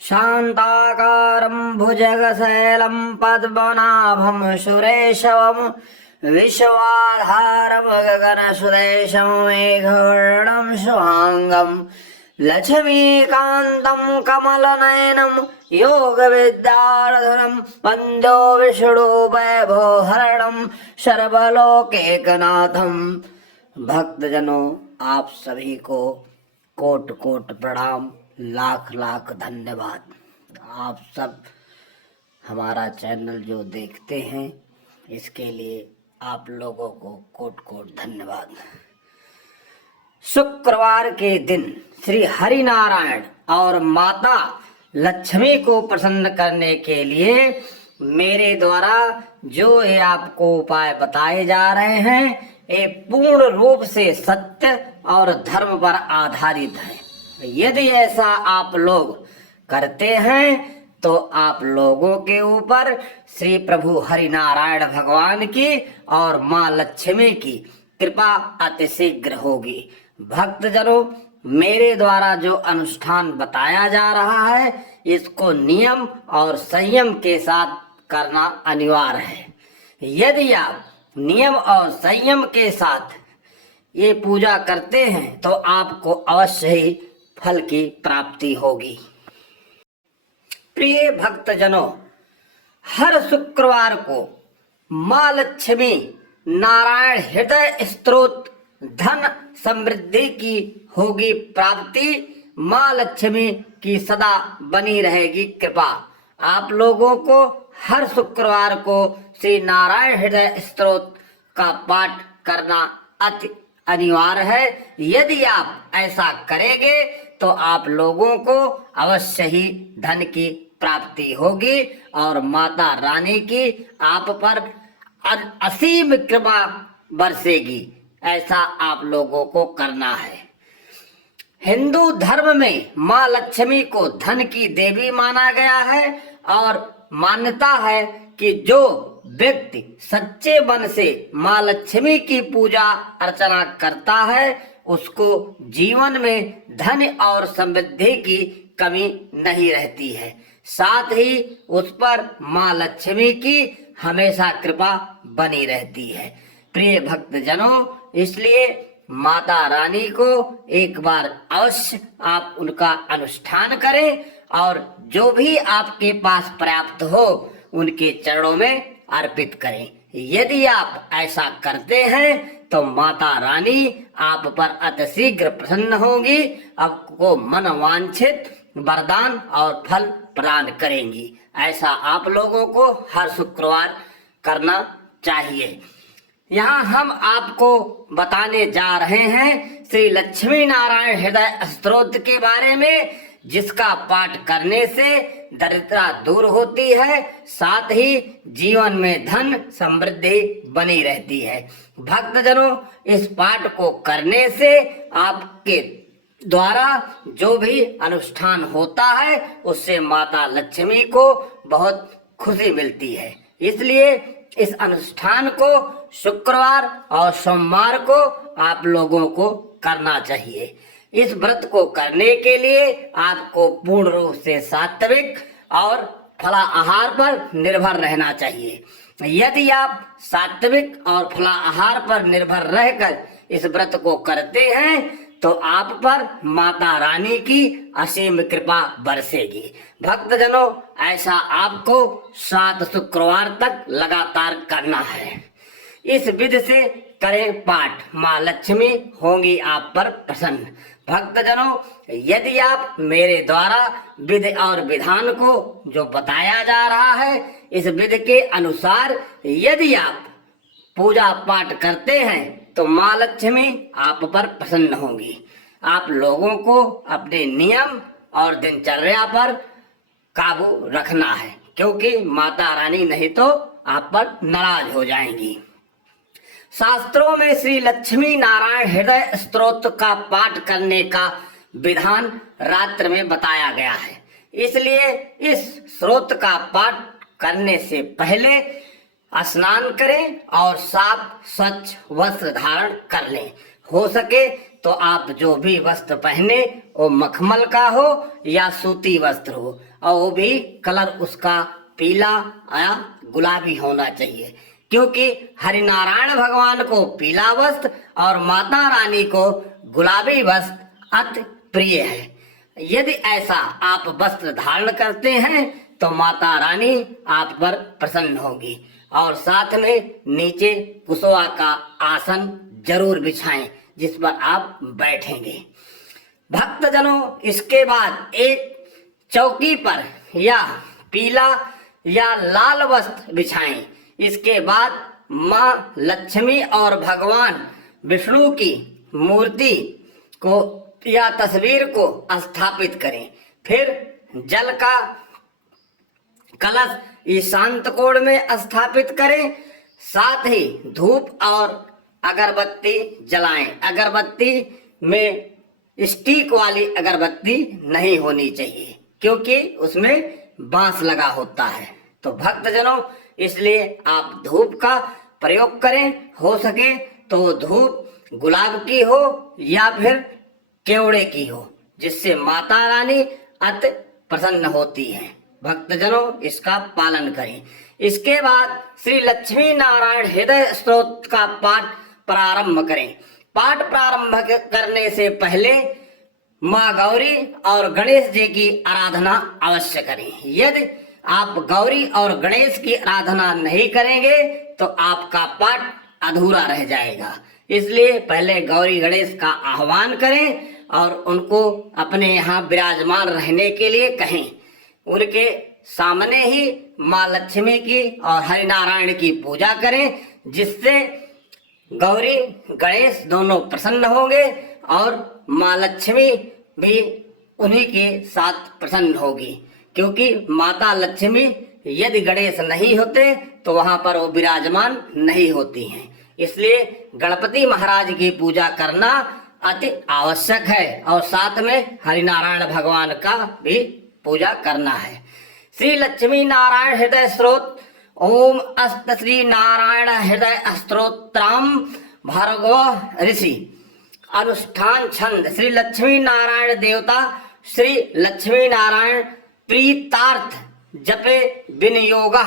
शान्ताकारं भुजगशैलं पद्मनाभं सुरेशं विश्वाधारं गगनसुदेशं मेघवर्णं शुभांगं लक्ष्मीकान्तं कमलनयनं योगविद्याधरं वन्दे विष्णुवैभवहरणं सर्वलोकैकनाथं। भक्तजनों, आप सभी को कोट कोट प्रणाम, लाख लाख धन्यवाद। आप सब हमारा चैनल जो देखते हैं इसके लिए आप लोगों को कोट कोट धन्यवाद। शुक्रवार के दिन श्री हरि नारायण और माता लक्ष्मी को प्रसन्न करने के लिए मेरे द्वारा जो ये आपको उपाय बताए जा रहे हैं ये पूर्ण रूप से सत्य और धर्म पर आधारित है। यदि ऐसा आप लोग करते हैं तो आप लोगों के ऊपर श्री प्रभु हरि नारायण भगवान की और माँ लक्ष्मी की कृपा अतिशीघ्र होगी। भक्तजनों, मेरे द्वारा जो अनुष्ठान बताया जा रहा है इसको नियम और संयम के साथ करना अनिवार्य है। यदि आप नियम और संयम के साथ ये पूजा करते हैं तो आपको अवश्य ही फल की प्राप्ति होगी। प्रिय भक्तजनों, हर शुक्रवार को माँ लक्ष्मी नारायण हृदय स्तोत्र धन समृद्धि की होगी प्राप्ति। माँ लक्ष्मी की सदा बनी रहेगी कृपा। आप लोगों को हर शुक्रवार को श्री नारायण हृदय स्तोत्र का पाठ करना अति अनिवार्य है। यदि आप ऐसा करेंगे तो आप लोगों को अवश्य ही धन की प्राप्ति होगी और माता रानी की आप पर असीम कृपा बरसेगी। ऐसा आप लोगों को करना है। हिंदू धर्म में माँ लक्ष्मी को धन की देवी माना गया है और मान्यता है कि जो व्यक्ति सच्चे मन से माँ लक्ष्मी की पूजा अर्चना करता है उसको जीवन में धन और समृद्धि की कमी नहीं रहती है। साथ ही उस पर माँ लक्ष्मी की हमेशा कृपा बनी रहती है। प्रिय भक्तजनों, इसलिए माता रानी को एक बार अवश्य आप उनका अनुष्ठान करें और जो भी आपके पास पर्याप्त हो उनके चरणों में अर्पित करें। यदि आप ऐसा करते हैं तो माता रानी आप पर अतिशीघ्र प्रसन्न होंगी, आपको मनोवांछित वरदान और फल प्रदान करेंगी। ऐसा आप लोगों को हर शुक्रवार करना चाहिए। यहाँ हम आपको बताने जा रहे हैं श्री लक्ष्मी नारायण हृदय स्तोत्र के बारे में, जिसका पाठ करने से दरिद्रता दूर होती है, साथ ही जीवन में धन समृद्धि बनी रहती है। भक्तजनों, इस पाठ को करने से आपके द्वारा जो भी अनुष्ठान होता है उससे माता लक्ष्मी को बहुत खुशी मिलती है। इसलिए इस अनुष्ठान को शुक्रवार और सोमवार को आप लोगों को करना चाहिए। इस व्रत को करने के लिए आपको पूर्ण रूप से सात्विक और फलाहार पर निर्भर रहना चाहिए। यदि आप सात्विक और फलाहार पर निर्भर रहकर इस व्रत को करते हैं तो आप पर माता रानी की असीम कृपा बरसेगी। भक्तजनों, ऐसा आपको 7 शुक्रवार तक लगातार करना है। इस विधि से करें पाठ, माँ लक्ष्मी होंगी आप पर प्रसन्न। भक्तजनों, यदि आप मेरे द्वारा विधि और विधान को जो बताया जा रहा है इस विधि के अनुसार यदि आप पूजा पाठ करते हैं तो माँ लक्ष्मी आप पर प्रसन्न होंगी। आप लोगों को अपने नियम और दिनचर्या पर काबू रखना है, क्योंकि माता रानी नहीं तो आप पर नाराज हो जाएंगी। शास्त्रों में श्री लक्ष्मी नारायण हृदय स्तोत्र का पाठ करने का विधान रात्र में बताया गया है। इसलिए इस स्तोत्र का पाठ करने से पहले स्नान करें और साफ स्वच्छ वस्त्र धारण कर लें। हो सके तो आप जो भी वस्त्र पहने वो मखमल का हो या सूती वस्त्र हो, और वो भी कलर उसका पीला या गुलाबी होना चाहिए, क्योंकि हरिनारायण भगवान को पीला वस्त्र और माता रानी को गुलाबी वस्त्र अति प्रिय है। यदि ऐसा आप वस्त्र धारण करते हैं तो माता रानी आप पर प्रसन्न होगी। और साथ में नीचे कुशवा का आसन जरूर बिछाएं जिस पर आप बैठेंगे। भक्तजनों, इसके बाद एक चौकी पर या पीला या लाल वस्त्र बिछाएं। इसके बाद माँ लक्ष्मी और भगवान विष्णु की मूर्ति को या तस्वीर को स्थापित करें। फिर जल का कलश ईशांत कोण में स्थापित करें। साथ ही धूप और अगरबत्ती जलाएं। अगरबत्ती में स्टिक वाली अगरबत्ती नहीं होनी चाहिए, क्योंकि उसमें बांस लगा होता है। तो भक्तजनों, इसलिए आप धूप का प्रयोग करें। हो सके तो धूप गुलाब की हो या फिर केवड़े की हो, जिससे माता रानी अति प्रसन्न होती है। भक्तजनों, इसका पालन करें। इसके बाद श्री लक्ष्मी नारायण हृदय स्तोत्र का पाठ प्रारंभ करें। पाठ प्रारंभ करने से पहले माँ गौरी और गणेश जी की आराधना अवश्य करें। यदि आप गौरी और गणेश की आराधना नहीं करेंगे तो आपका पाठ अधूरा रह जाएगा। इसलिए पहले गौरी गणेश का आह्वान करें और उनको अपने यहाँ विराजमान रहने के लिए कहें। उनके सामने ही माँ लक्ष्मी की और हरिनारायण की पूजा करें, जिससे गौरी गणेश दोनों प्रसन्न होंगे और माँ लक्ष्मी भी उन्हीं के साथ प्रसन्न होगी। क्योंकि माता लक्ष्मी यदि गणेश नहीं होते तो वहां पर वो विराजमान नहीं होती हैं। इसलिए गणपति महाराज की पूजा करना अति आवश्यक है और साथ में हरिनारायण भगवान का भी पूजा करना है। श्री लक्ष्मी नारायण हृदय स्त्रोत। ओम अस्त श्री नारायण हृदय स्तोत्रम भार्गव ऋषि। अनुष्ठान छंद। श्री लक्ष्मी नारायण देवता श्री लक्ष्मी नारायण प्रीतार्थ जपे विनियोगा।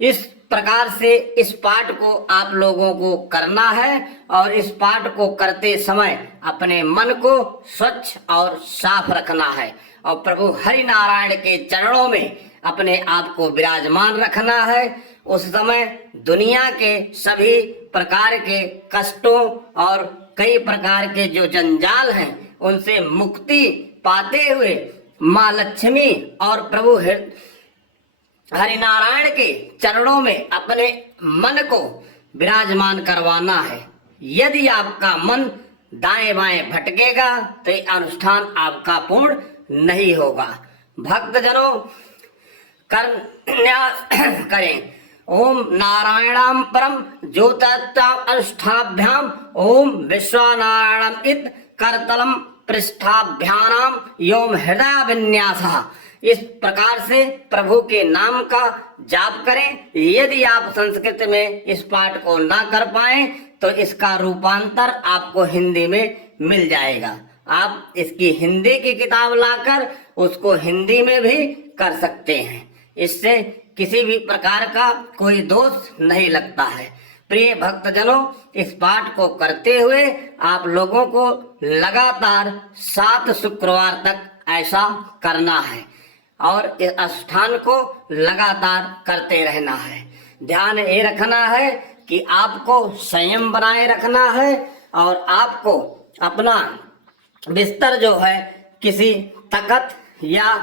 इस प्रकार से इस पाठ को आप लोगों को करना है और इस पाठ को करते समय अपने मन को स्वच्छ और साफ रखना है और प्रभु हरि नारायण के चरणों में अपने आप को विराजमान रखना है। उस समय दुनिया के सभी प्रकार के कष्टों और कई प्रकार के जो जंजाल हैं उनसे मुक्ति पाते हुए माँ लक्ष्मी और प्रभु हरिनारायण के चरणों में अपने मन को विराजमान करवाना है। यदि आपका मन दाएं बाएं भटकेगा तो ये अनुष्ठान आपका पूर्ण नहीं होगा। भक्तजनों, करन्यास करें। ओम नारायणम परम ज्योतिषा अनुष्ठाभ्याम ओम विश्वनारायणम इत करतलम पृष्ठाभ्याम योम हृदय विन्यासः। इस प्रकार से प्रभु के नाम का जाप करें। यदि आप संस्कृत में इस पाठ को ना कर पाए तो इसका रूपांतर आपको हिंदी में मिल जाएगा। आप इसकी हिंदी की किताब लाकर उसको हिंदी में भी कर सकते हैं। इससे किसी भी प्रकार का कोई दोष नहीं लगता है। प्रिय भक्तजनों, इस पाठ को करते हुए आप लोगों को लगातार 7 शुक्रवार तक ऐसा करना है और इस अनुष्ठान को लगातार करते रहना है। ध्यान ये रखना है कि आपको संयम बनाए रखना है और आपको अपना बिस्तर जो है किसी तख्त या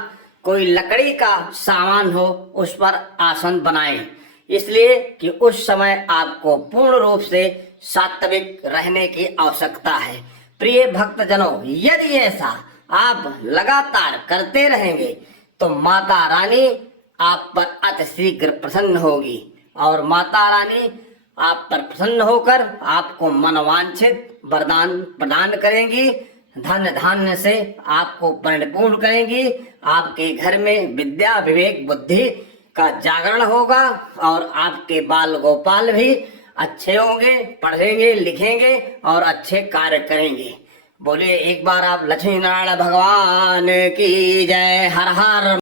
कोई लकड़ी का सामान हो उस पर आसन बनाएं, इसलिए कि उस समय आपको पूर्ण रूप से सात्विक रहने की आवश्यकता है। प्रिय भक्तजनों, यदि ऐसा आप लगातार करते रहेंगे तो माता रानी आप पर अति शीघ्र प्रसन्न होगी और माता रानी आप पर प्रसन्न होकर आपको मनवांछित वरदान प्रदान करेंगी। धन धान्य से आपको परिपूर्ण करेंगी। आपके घर में विद्या विवेक बुद्धि का जागरण होगा और आपके बाल गोपाल भी अच्छे होंगे, पढ़ेंगे लिखेंगे और अच्छे कार्य करेंगे। बोलिए एक बार आप लक्ष्मी नारायण भगवान की जय। हर हर